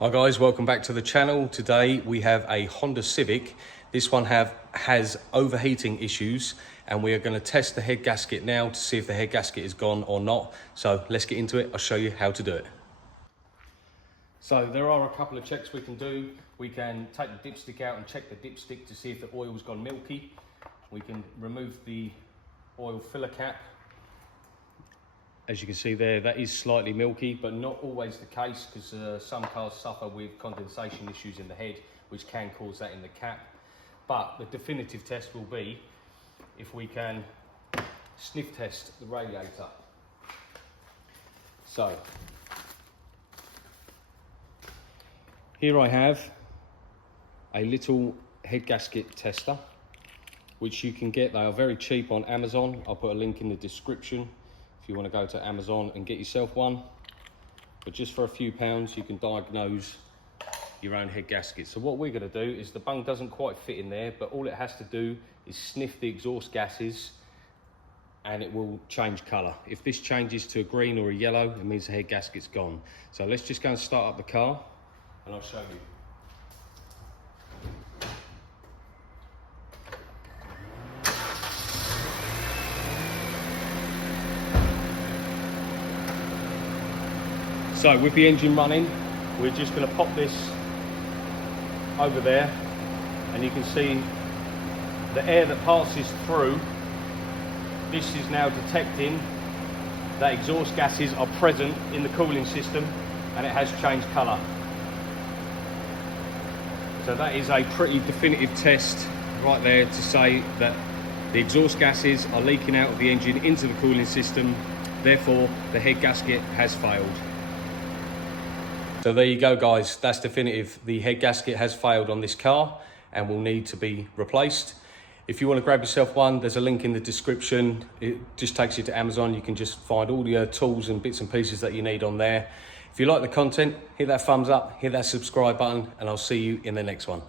Hi guys, welcome back to the channel. Today we have a Honda Civic. This one has overheating issues and we are going to test the head gasket now to see if the head gasket is gone or not. So let's get into it. I'll show you how to do it. So there are a couple of checks we can do. We can take the dipstick out and check the dipstick to see if the oil's gone milky. We can remove the oil filler cap. As you can see there, that is slightly milky, but not always the case because some cars suffer with condensation issues in the head, which can cause that in the cap. But the definitive test will be if we can sniff test the radiator. So, here I have a little head gasket tester, which you can get. They are very cheap on Amazon. I'll put a link in the description. If you want to go to Amazon and get yourself one, but just for a few pounds you can diagnose your own head gasket. So what we're going to do is, the bung doesn't quite fit in there, but all it has to do is sniff the exhaust gases and it will change colour. If this changes to a green or a yellow, it means the head gasket's gone. So let's just go and start up the car and I'll show you. So with the engine running, we're just going to pop this over there and you can see the air that passes through. This is now detecting that exhaust gases are present in the cooling system and it has changed colour. So that is a pretty definitive test right there to say that the exhaust gases are leaking out of the engine into the cooling system, therefore the head gasket has failed. So there you go guys, that's definitive. The head gasket has failed on this car and will need to be replaced. If you want to grab yourself one, there's a link in the description. It just takes you to Amazon. You can just find all your tools and bits and pieces that you need on there. If you like the content, hit that thumbs up, hit that subscribe button, and I'll see you in the next one.